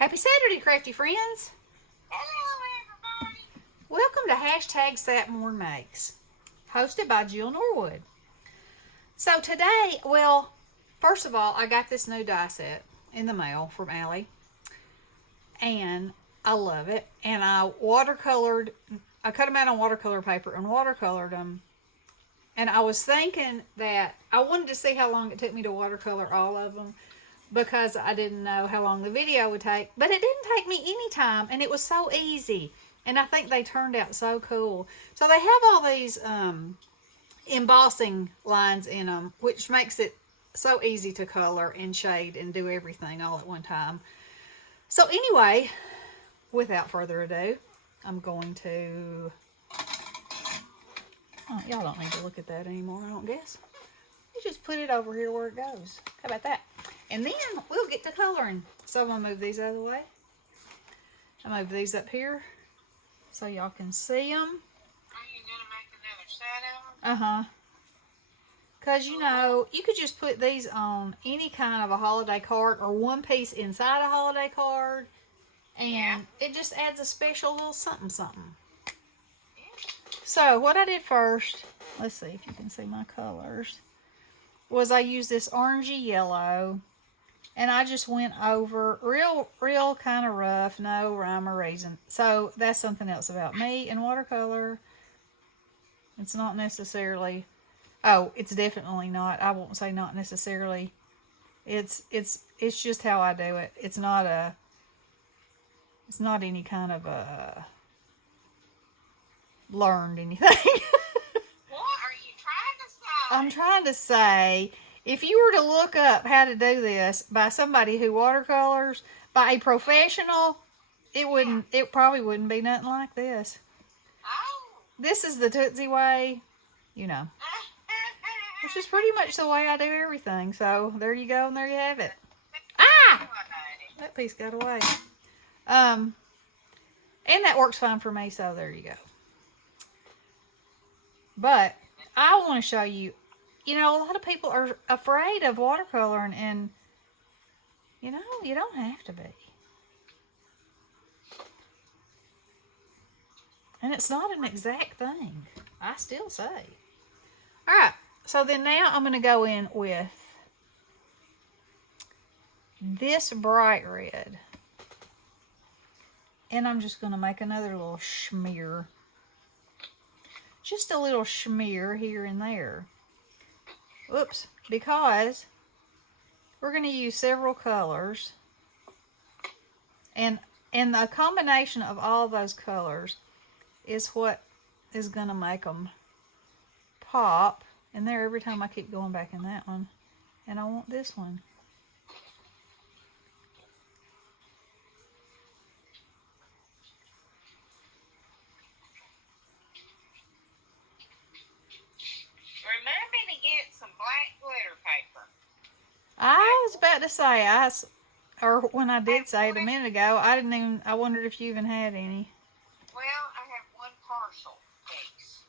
Happy Saturday, crafty friends. Hello, everybody. Welcome to Hashtag Sapmore Makes, hosted by Jill Norwood. So today, first of all, I got this new die set in the mail from Allie, and I love it. And I cut them out on watercolor paper and watercolored them. And I was thinking that I wanted to see how long it took me to watercolor all of them, because I didn't know how long the video would take. But it didn't take me any time, and it was so easy. And I think they turned out so cool. So they have all these embossing lines in them, which makes it so easy to color and shade and do everything all at one time. So anyway, without further ado, I'm going to... Oh, y'all don't need to look at that anymore, I don't guess. You just put it over here where it goes. How about that? And then we'll get to coloring. So I'm going to move these out of the way. I'll move these up here so y'all can see them. Are you going to make another set of them? Uh-huh. Because, you could just put these on any kind of a holiday card or one piece inside a holiday card. And it just adds a special little something something. So what I did first, let's see if you can see my colors, was I used this orangey yellow, and I just went over real kind of rough, no rhyme or reason. So that's something else about me and watercolor. It's not necessarily, it's definitely not, I won't say not necessarily. It's just how I do it. It's not any kind of a learned anything. What are you trying to say? I'm trying to say, if you were to look up how to do this by somebody who watercolors, by a professional, it probably wouldn't be nothing like this. Oh. This is the Tootsie way, which is pretty much the way I do everything. So there you go, and there you have it. Ah! That piece got away. And that works fine for me, so there you go. But I want to show you, a lot of people are afraid of watercoloring, and, you don't have to be. And it's not an exact thing, I still say. Alright, so then now I'm going to go in with this bright red. And I'm just going to make another little smear. Just a little smear here and there. Oops, because we're going to use several colors. And the combination of all those colors is what is going to make them pop. And there, every time I keep going back in that one. And I want this one. Remember to get some black glitter paper. I was about to say, or when I did say it a minute ago, I wondered if you even had any. Well, I have one partial piece,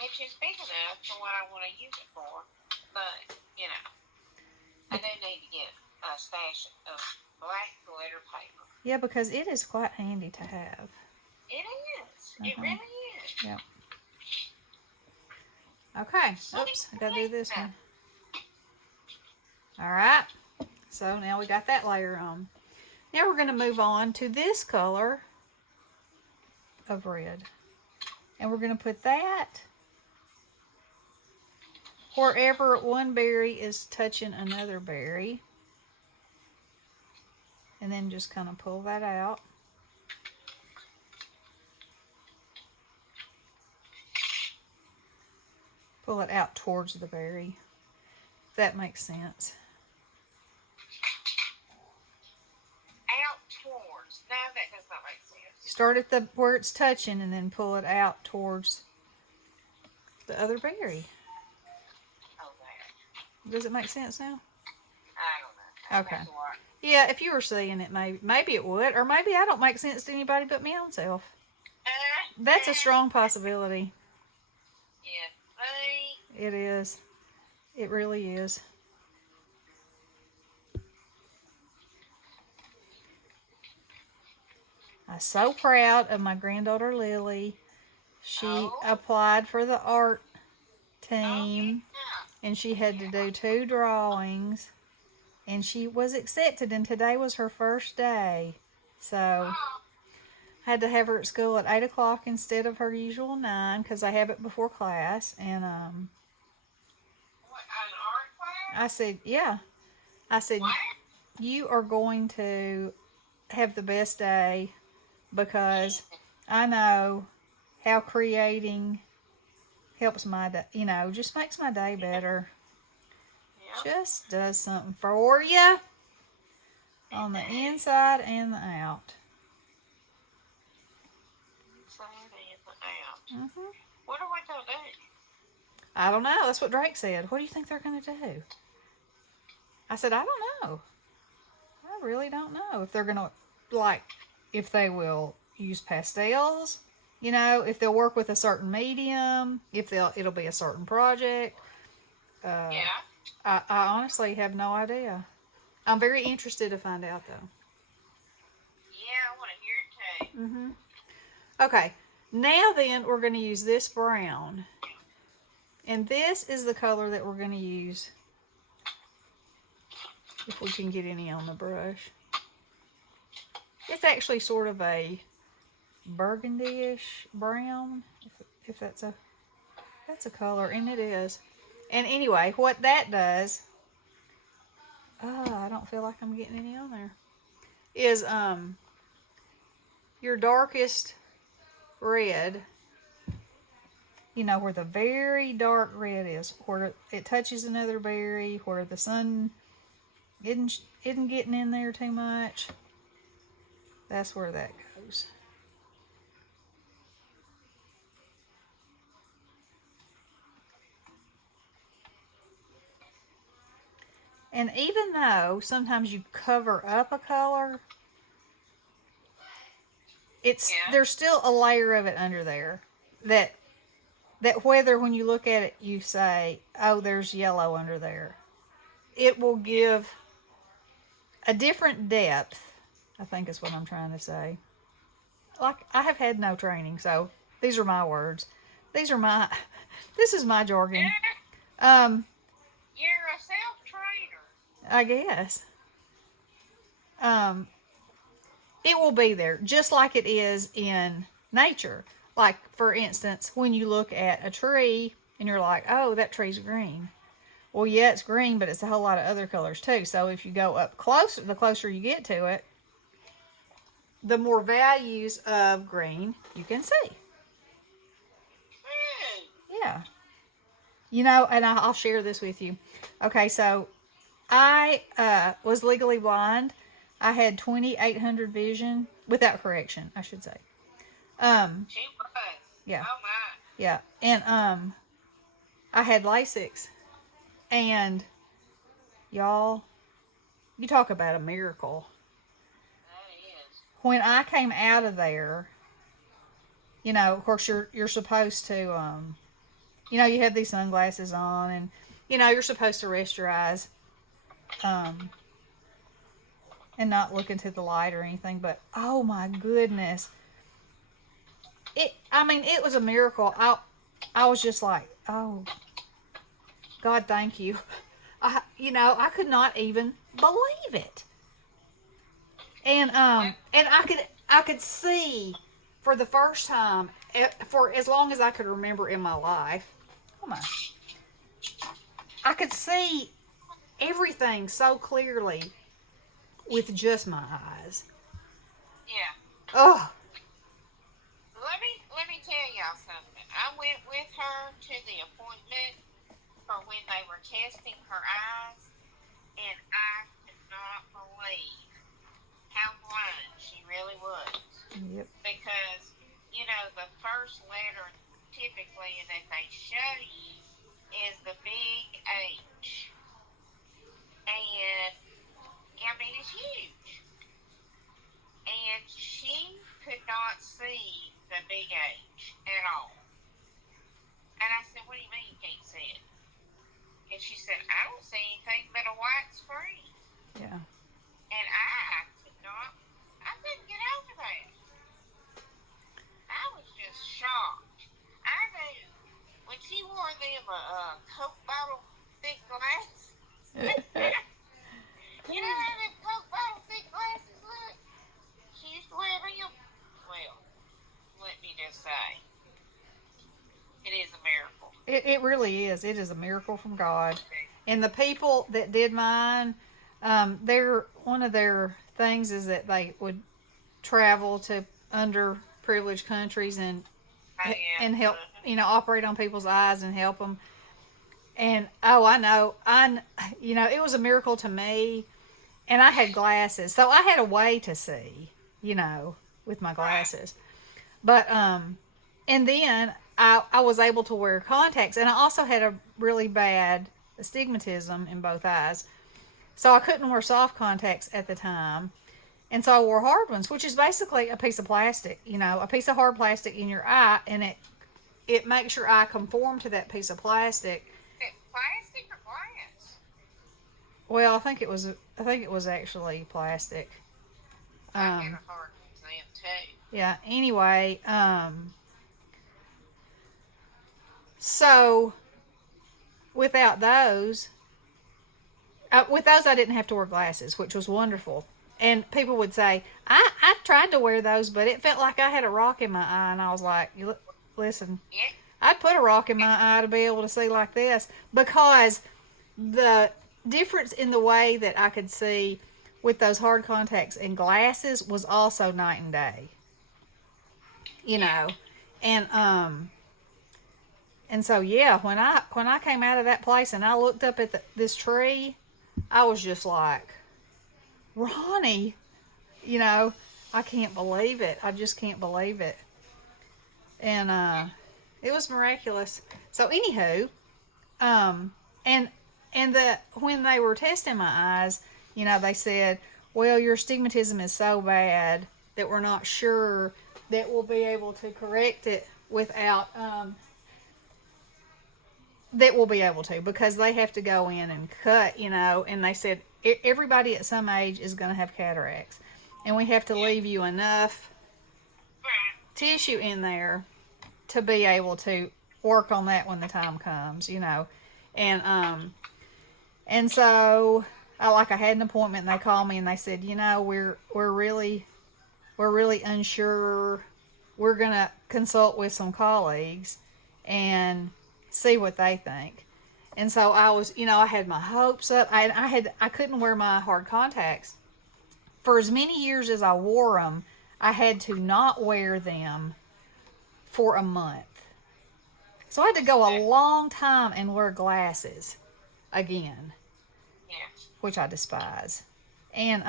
which is big enough for what I want to use it for. But, I do need to get a stash of black glitter paper. Yeah, because it is quite handy to have. It is. It really is. Yep. Okay. Oops, I gotta do this one. Alright. So now we got that layer on. Now we're going to move on to this color of red. And we're going to put that wherever one berry is touching another berry. And then just kind of pull that out. Pull it out towards the berry. If that makes sense. Out towards. No, that does not make sense. Start at where it's touching and then pull it out towards the other berry. Oh, there. Does it make sense now? I don't know. Okay. Yeah, if you were seeing it, maybe it would. Or maybe I don't make sense to anybody but my own self. That's a strong possibility. Yeah. It is. It really is. I'm so proud of my granddaughter Lily. She Oh. applied for the art Oh, team yeah. and she had to do 2 drawings and she was accepted and today was her first day. So Oh, I had to have her at school at 8 o'clock instead of her usual 9 because I have it before class. And what, an art class? I said, yeah. I said, Wow. you are going to have the best day because I know how creating helps my day, just makes my day better. Yep. Just does something for you on the inside and the out. Inside and the out. hmm What are we going to do? I don't know. That's what Drake said. What do you think they're going to do? I said, I don't know. I really don't know if they're going to, like, if they will use pastels, if they'll work with a certain medium, if it'll be a certain project. Yeah. I honestly have no idea. I'm very interested to find out, though. Yeah, I want to hear it too. Okay, now then we're going to use this brown. And this is the color that we're going to use if we can get any on the brush. It's actually sort of a burgundy-ish brown, if that's a color, and it is. And anyway, what that does, I don't feel like I'm getting any on there, is your darkest red, where the very dark red is, where it touches another berry, where the sun isn't getting in there too much. That's where that goes. And even though sometimes you cover up a color, there's still a layer of it under there that whether when you look at it you say, oh, there's yellow under there, it will give a different depth, I think is what I'm trying to say. Like, I have had no training, so these are my words. This is my jargon. You're a self-trainer. I guess. It will be there, just like it is in nature. Like, for instance, when you look at a tree and you're like, oh, that tree's green. Well, yeah, it's green, but it's a whole lot of other colors too. So if you go up closer, the closer you get to it, the more values of green you can see. Yeah. And I'll share this with you. Okay, so I was legally blind. I had 2800 vision without correction, I should say. She was. Yeah. Oh, my. Yeah. And I had LASIK. And y'all, you talk about a miracle. That is. When I came out of there, of course you're supposed to you have these sunglasses on and you're supposed to rest your eyes and not look into the light or anything, but oh my goodness. It was a miracle. I was just like, oh, God, thank you. I could not even believe it. And I could see for the first time for as long as I could remember in my life. Come on. I could see everything so clearly with just my eyes. Yeah. Oh. Let me tell y'all something. I went with her to the appointment for when they were testing her eyes, and I could not believe how blind she really was. Yep. Because, the first letter typically that they show you is the big H. And, it's huge. And she could not see the big H at all. And I said, what do you mean you can't see it? And she said, I don't see anything but a white screen. Yeah. And I couldn't get over that. really is. It is a miracle from God. And the people that did mine, one of their things is that they would travel to underprivileged countries Oh yeah. and help, operate on people's eyes and help them. And oh, I know, it was a miracle to me. And I had glasses, so I had a way to see, with my Right. glasses. But and then I was able to wear contacts, and I also had a really bad astigmatism in both eyes, so I couldn't wear soft contacts at the time, and so I wore hard ones, which is basically a piece of plastic, a piece of hard plastic in your eye, and it makes your eye conform to that piece of plastic. Plastic or glass? Well, I think it was actually plastic. I had Um, a hard one then too. yeah. Anyway, so without those, I didn't have to wear glasses, which was wonderful. And people would say, I've tried to wear those, but it felt like I had a rock in my eye. And I was like, listen, Yeah. I'd put a rock in my eye to be able to see like this, because the difference in the way that I could see with those hard contacts and glasses was also night and day, you Yeah. know. And so yeah, when I came out of that place and I looked up at this tree, I was just like, Ronnie, you know, I can't believe it. I just can't believe it. And it was miraculous. So anywho, um, and the when they were testing my eyes, they said, well, your astigmatism is so bad that we're not sure that we'll be able to correct it without that we'll be able to, because they have to go in and cut, and they said everybody at some age is going to have cataracts, and we have to Yeah. leave you enough Right. tissue in there to be able to work on that when the time comes, and so I had an appointment, and they called me and they said, we're really unsure. We're gonna consult with some colleagues and see what they think. And so I was, I had my hopes up. I couldn't wear my hard contacts for as many years as I wore them. I had to not wear them for a month. So I had to go a long time and wear glasses again, Yeah. which I despise. And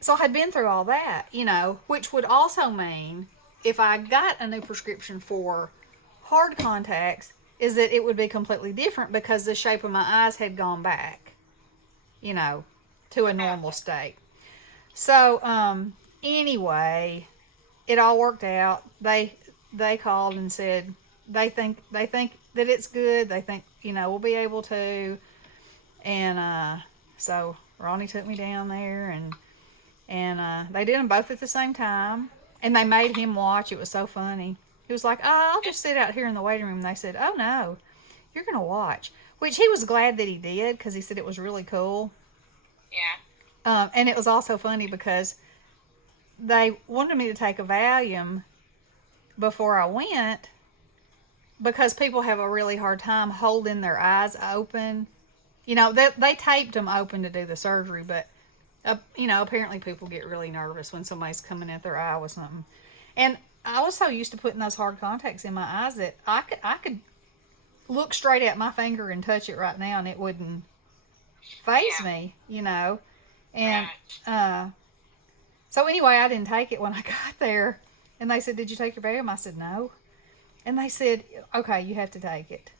so I had been through all that, which would also mean if I got a new prescription for hard contacts, is that it would be completely different because the shape of my eyes had gone back, to a normal state. So anyway, it all worked out. They called and said they think that it's good. They think we'll be able to, and so Ronnie took me down there, and they did them both at the same time, and they made him watch. It was so funny. He was like, "Oh, I'll just sit out here in the waiting room." And they said, "Oh no, you're gonna watch," which he was glad that he did, because he said it was really cool. Yeah. And it was also funny because they wanted me to take a Valium before I went, because people have a really hard time holding their eyes open. They taped them open to do the surgery, but apparently people get really nervous when somebody's coming at their eye with something. And I was so used to putting those hard contacts in my eyes that I could look straight at my finger and touch it right now, and it wouldn't phase Yeah. me. And Right. so anyway, I didn't take it when I got there, and they said, "Did you take your Valium?" I said, "No." And they said, "Okay, you have to take it."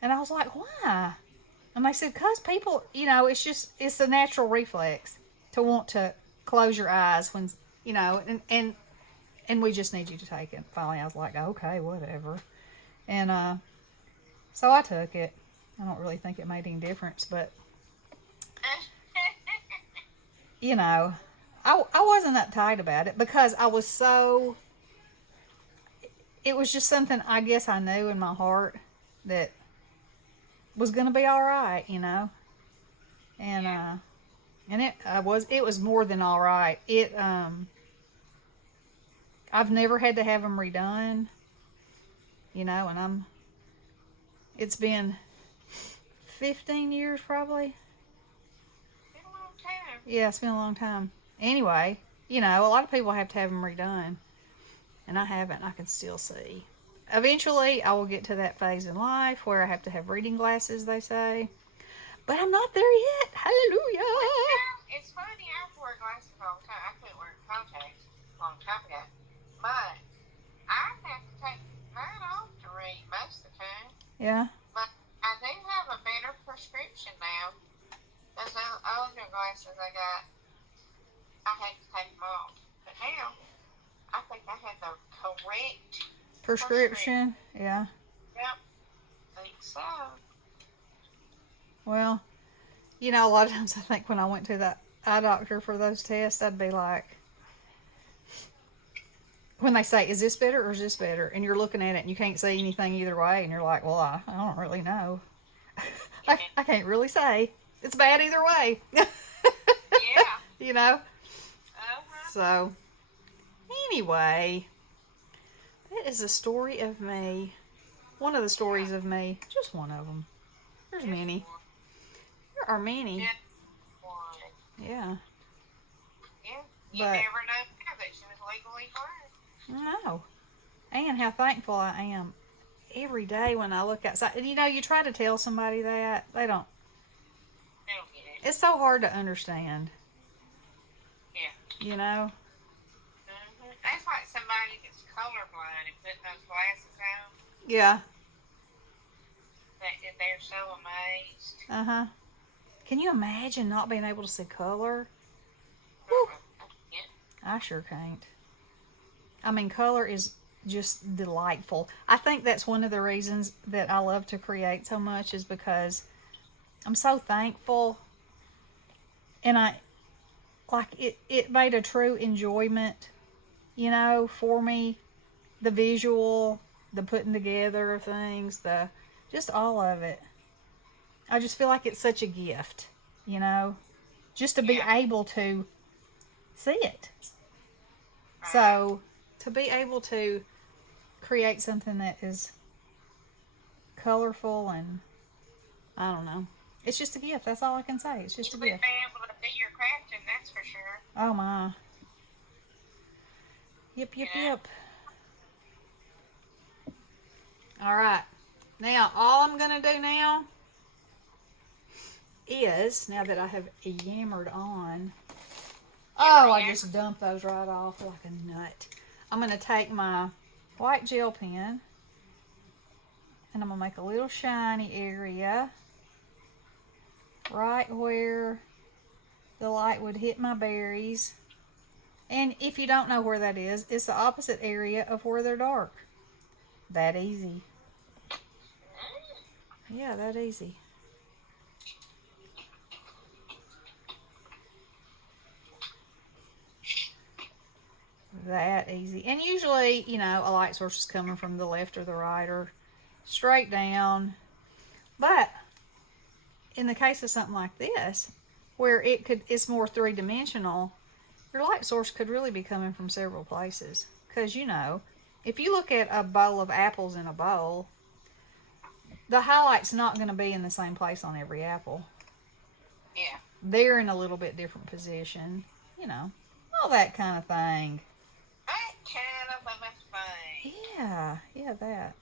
And I was like, "Why?" And they said, "Cause people, it's a natural reflex to want to close your eyes when, and we just need you to take it." Finally, I was like, "Okay, whatever." And so I took it. I don't really think it made any difference, but I wasn't uptight about it, because I was so. It was just something I guess I knew in my heart that was gonna be all right, and it was more than all right. I've never had to have them redone, you know, and it's been 15 years probably. Been a long time. Yeah, it's been a long time. Anyway, you know, a lot of people have to have them redone, and I haven't. I can still see. Eventually, I will get to that phase in life where I have to have reading glasses, they say. But I'm not there yet. Hallelujah. It's funny, I have to wear glasses all the time. I couldn't wear contacts a long time ago. But I have to take mine off to read most of the time. Yeah. But I do have a better prescription now. Those older glasses I got, I had to take them off. But now, I think I have the correct Prescription. Yeah. Yep. I think so. Well, you know, a lot of times I think when I went to the eye doctor for those tests, I'd be like, when they say, is this better or is this better? And you're looking at it and you can't see anything either way. And you're like, well, I don't really know. I can't really say. It's bad either way. Yeah. You know? Uh-huh. So, anyway, that is a story of me. One of the stories of me. Just one of them. There's many. There are many. Yeah. Yeah. Yeah. You But- never know that she was legally blind. No. And how thankful I am every day when I look outside. And you know, you try to tell somebody that, they don't. They don't get it. It's so hard to understand. Yeah. You know? Mm-hmm. That's like somebody that's colorblind and putting those glasses on. Yeah. They're so amazed. Uh-huh. Can you imagine not being able to see color? Yeah. I sure can't. I mean, color is just delightful. I think that's one of the reasons that I love to create so much is because I'm so thankful. And it made a true enjoyment, you know, for me. The visual, the putting together of things, just all of it. I just feel like it's such a gift, you know, just to be able to see it. So, to be able to create something that is colorful and, I don't know. It's just a gift. That's all I can say. It's just a You would be gift. able to do your crafting, that's for sure. Oh, my. Yep. All right. Now, all I'm going to do now is, now that I have yammered on, I just dumped those right off like a nut. I'm going to take my white gel pen and I'm going to make a little shiny area right where the light would hit my berries. And if you don't know where that is, it's the opposite area of where they're dark. That easy. Yeah, that easy. That easy. And usually, you know, a light source is coming from the left or the right or straight down. But in the case of something like this, where it's more three-dimensional, your light source could really be coming from several places. Because, you know, if you look at a bowl of apples in a bowl, the highlight's not going to be in the same place on every apple. Yeah. They're in a little bit different position. You know, all that kind of thing. That kind of a thing. Yeah, that.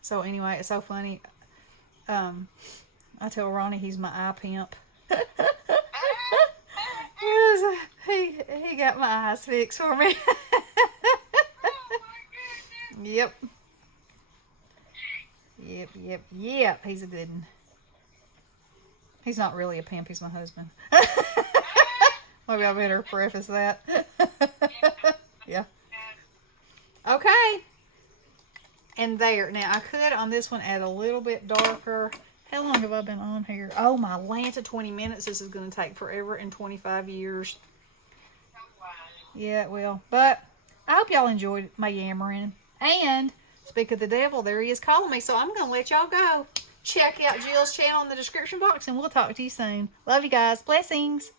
So anyway, it's so funny. I tell Ronnie he's my eye pimp. He got my eyes fixed for me. Yep. He's a good one. He's not really a pimp. He's my husband. Maybe I better preface that. Yeah. Okay. And there. Now, I could, on this one, add a little bit darker. How long have I been on here? Oh, my Lanta, 20 minutes. This is going to take forever and 25 years. Yeah, it will. But I hope y'all enjoyed my yammering. And, speak of the devil, there he is calling me. So I'm going to let y'all go. Check out Jill's channel in the description box, and we'll talk to you soon. Love you guys. Blessings.